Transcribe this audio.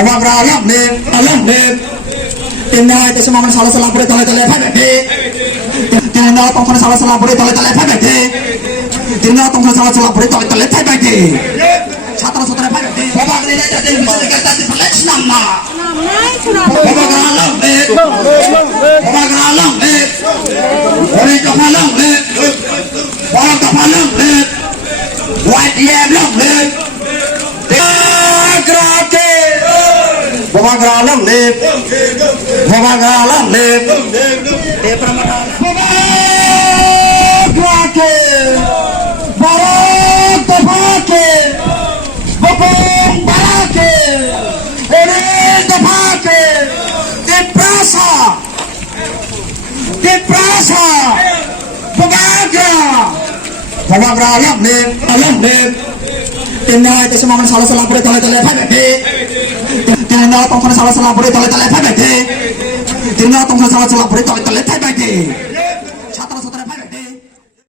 Pemagra alam nih. Timnya itu semua salah puri tole pagi. Timnya tongkol salah puri tole pagi. Timnya tongkol salah puri tole pagi. Satra pagi. Pemagra ini jadi bisa dikatakan di flex nama. Pemagra alam nih. Puri kapalang nih. Pori kapalang nih. White yellow nih. Pemagra alam nih. Pemagra alam nih. Pemagra alam nih. Timnya itu semua salah puri tole pagi. Timnya tongkol salah puri tole pagi. Timnya tongkol salah puri tole pagi.